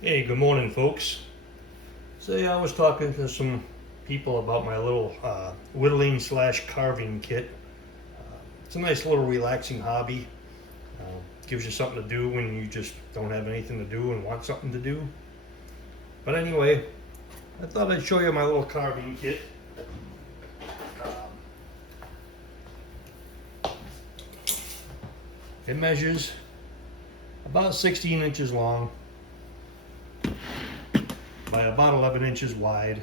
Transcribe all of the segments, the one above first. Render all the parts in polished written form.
Hey, good morning, folks. So I was talking to some people about my little whittling slash carving kit. It's a nice little relaxing hobby. Gives you something to do when you just don't have anything to do and want something to do. But anyway, I thought I'd show you my little carving kit. It measures about 16 inches long by about 11 inches wide.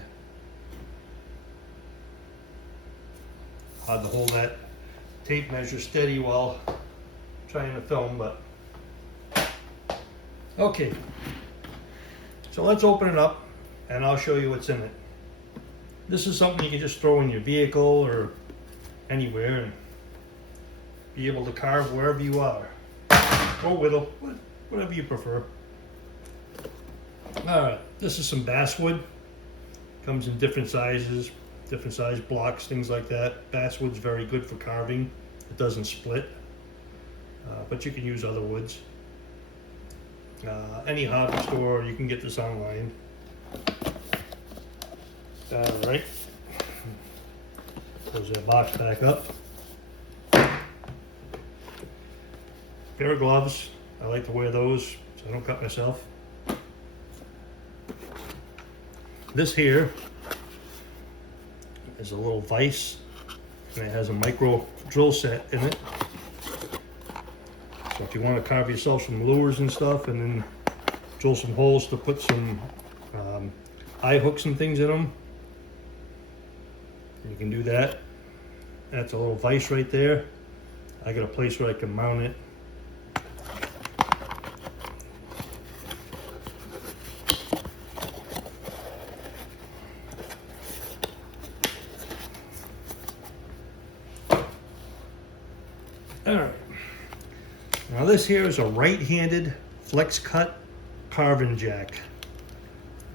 Hard to hold that tape measure steady while trying to film, but okay. So let's open it up and I'll show you what's in it. This is something you can just throw in your vehicle or anywhere and be able to carve wherever you are. Or whittle, whatever you prefer. Alright, this is some basswood. Comes in different sizes, different size blocks, things like that. Basswood's very good for carving. It doesn't split, but you can use other woods. Any hardware store, you can get this online. Alright, close that box back up. Pair of gloves. I like to wear those so I don't cut myself. This here is a little vise, and it has a micro drill set in it. So if you want to carve yourself some lures and stuff, and then drill some holes to put some eye hooks and things in them, you can do that. That's a little vise right there. I got a place where I can mount it. Alright, now this here is a right-handed flex cut carving jack.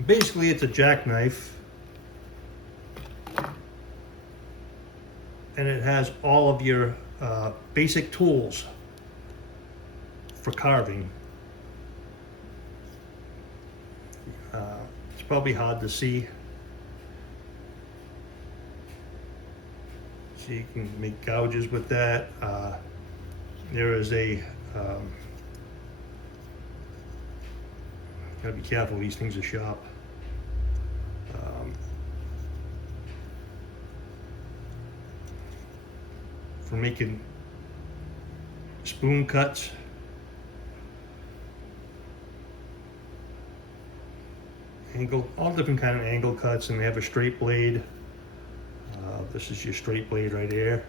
Basically it's a jackknife, and it has all of your basic tools for carving. It's probably hard to see. So you can make gouges with that. There is a, gotta be careful, these things are sharp. For making spoon cuts. Angle, all different kind of angle cuts, and they have a straight blade. This is your straight blade right here.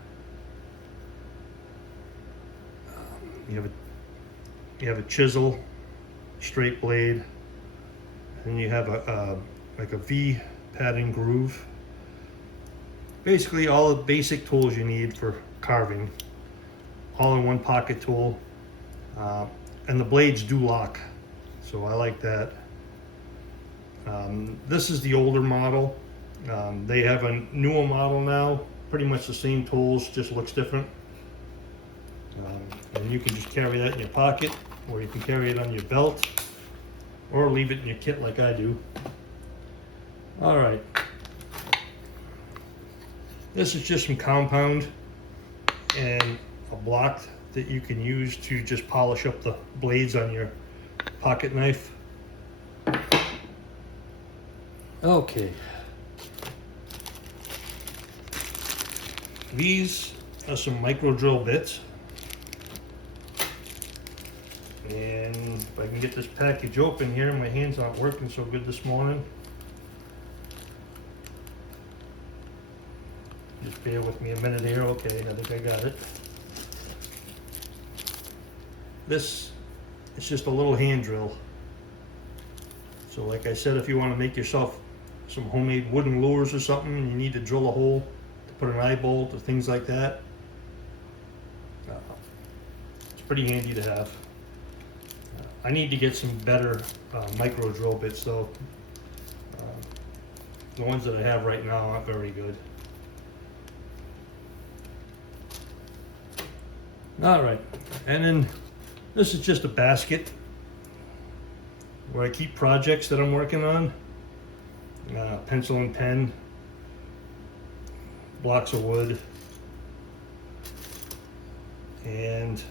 You have a chisel, straight blade, and you have a like a V pattern groove. Basically all the basic tools you need for carving, all in one pocket tool, and the blades do lock, so I like that. This is the older model. They have a newer model now, pretty much the same tools, just looks different. And you can just carry that in your pocket, or you can carry it on your belt, or leave it in your kit like I do. Alright, this is just some compound and a block that you can use to just polish up the blades on your pocket knife. Okay. These are some micro drill bits. And if I can get this package open here, my hand's not working so good this morning. Just bear with me a minute here. Okay, I think I got it. This is just a little hand drill. So like I said, if you want to make yourself some homemade wooden lures or something, and you need to drill a hole to put an eye bolt or things like that, it's pretty handy to have. I need to get some better micro drill bits though. The ones that I have right now aren't very good. All right, and then this is just a basket. where I keep projects that I'm working on. Pencil and pen, blocks of wood, and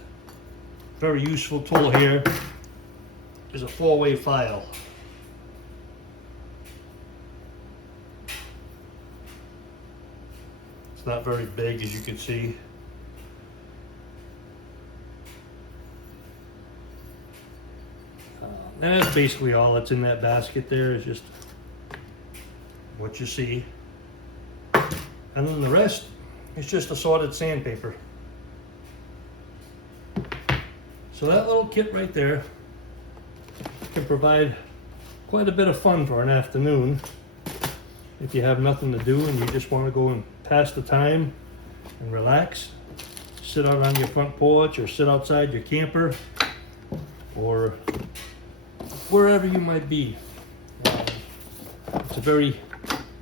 very useful tool here is a 4-way file. It's not very big, as you can see. And that's basically all that's in that basket there, is just what you see. And then the rest is just assorted sandpaper. So that little kit right there can provide quite a bit of fun for an afternoon if you have nothing to do and you just want to go and pass the time and relax. Sit out on your front porch or sit outside your camper or wherever you might be. It's a very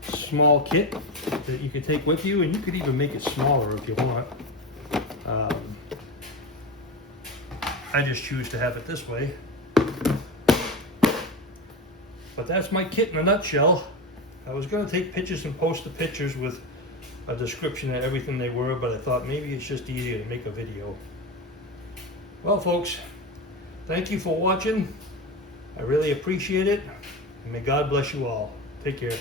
small kit that you could take with you, and you could even make it smaller if you want. I just choose to have it this way. But that's my kit in a nutshell. I was going to take pictures and post the pictures with a description of everything they were, but I thought maybe it's just easier to make a video. Well, folks, thank you for watching. I really appreciate it. And may God bless you all. Take care.